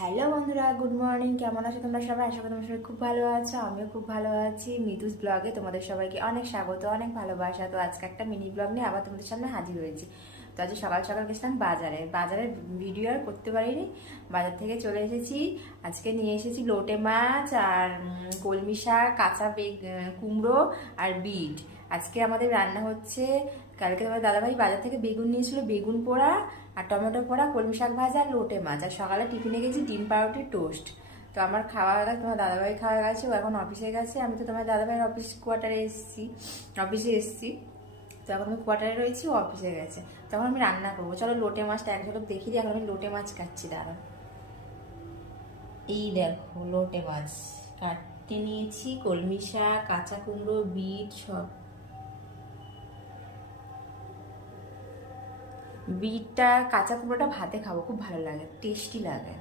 Hello বন্ধুরা, good morning. কেমন আছো তোমরা সবাই? আশা করি তোমরা সবাই খুব ভালো আছো। আমিও খুব ভালো আছি। মিতুস ব্লগে তোমাদের সবাইকে অনেক স্বাগত, অনেক ভালোবাসা। তো আজকে একটা মিনি ব্লগ নিয়ে আবার তোমাদের সামনে হাজির হয়েছি। তো আজকে সকাল সকাল গেছিলাম বাজারের ভিডিও আর করতে পারিনি। বাজার থেকে চলে এসেছি। আজকে নিয়ে এসেছি লোটে মাছ আর কলমি শাক, কুমড়ো আর বিট। আজকে আমাদের রান্না হচ্ছে। কালকে তোমার দাদাভাই বাজার থেকে বেগুন নিয়েছিল, বেগুন পোড়া আর টমেটো পোড়া, কলমি শাক ভাজা আর লোটে মাছ। আর সকালে টিফিনে গেছি ডিম পাউরুটি টোস্ট। তো আমার খাওয়া হয়ে গেছে, তোমার দাদাভাই খাওয়া গেছে, ও এখন অফিসে গেছে। আমি তো তোমার দাদাভাইয়ের অফিসে এসেছি। তো এখন আমি কোয়ার্টারে রয়েছি, ও অফিসে গেছে। তখন আমি রান্না করবো। চলো লোটে মাছটা এক ঝলক দেখিয়ে দিই। এখন আমি লোটে মাছ কাটছি, দাঁড়াও। এই দেখো লোটে মাছ কাটতে নিয়েছি, কলমি শাক, কাঁচা কুমড়ো, বিট সব। বিটটা কাঁচা কুমড়োটা ভাতে খাবো, খুব ভালো লাগে, টেস্টি লাগে।